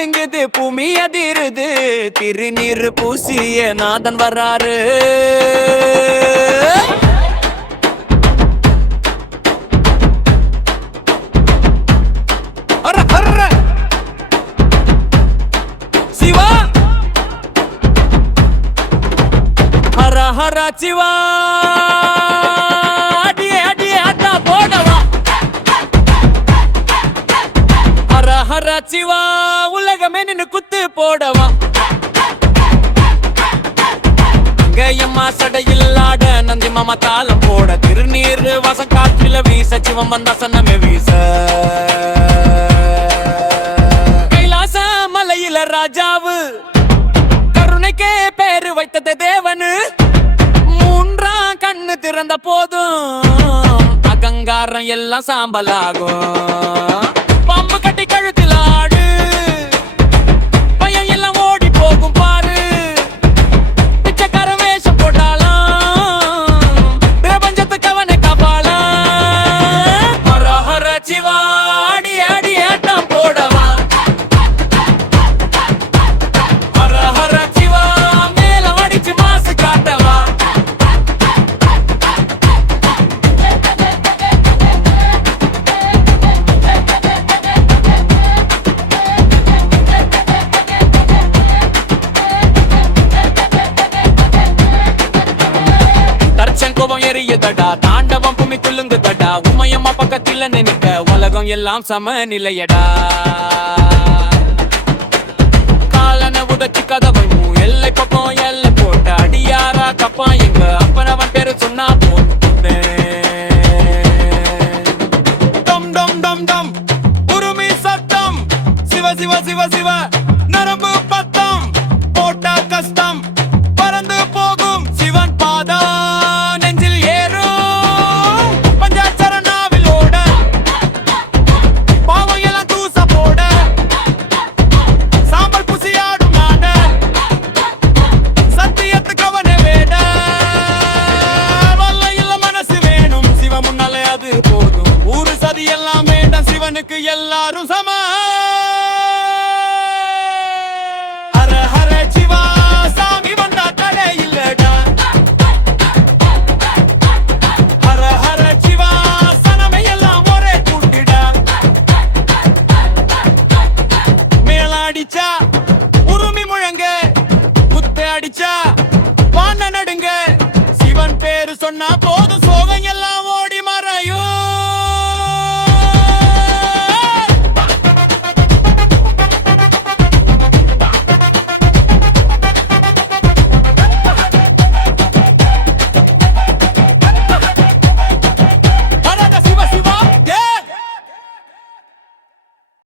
குலுங்குது பூமி அதிருது திருநீர் பூசிய நாதன் வர்றாரு. சிவா ஹர ஹர சிவா சிவா உலகமே நின்னு குத்து போடவா. அங்கயம்மா சடையில்லாட நந்தி மாமா தாளம் போட திருநீர் வாசம் காற்றில வீச சிவம் வந்த சன்னமே வீச. கைலாச மலையில ராஜாவு கருணைக்கே பேரு வைத்தது தேவனு. மூன்றாம் கண்ணு திறந்த போதும் அகங்காரம் எல்லாம் சாம்பலாகும். பாம்பு கட்டி கழுத்தில் ஆடு பையன் எல்லாம் ஓடி போகும் பாரு. பிச்சைக்கார வேஷம் போட்டாலாம் பிரபஞ்சத்துக்கு அவனை காப்பாளாம். ஹர ஹர சிவா அடி அடி ஆட்டம் போடவா. ஹர ஹர சிவா மேல அடிச்சு மாசு காட்டவா. கோபம் எரியுதடா தாண்டவம் பூமி துள்ளுங்குதடா. உமையம்மா பக்கத்தில் நினைக்க உலகம் எல்லாம் சமநிலையடா. காலனை உதச்சி கதவை எல்லை பக்கம் எல்லை போட்ட அடியாரா கப்பா எங்க அப்பனவன் பேரு சொன்னா போட்டு. டம் டம் டம் டம் உருமி சத்தம் சிவ சிவ சிவ சிவ நரம்பு பத்தம் போட்ட கஷ்டம் பறந்து போகும் சிவன் பாதா. சிவனுக்கு எல்லாரும் சம.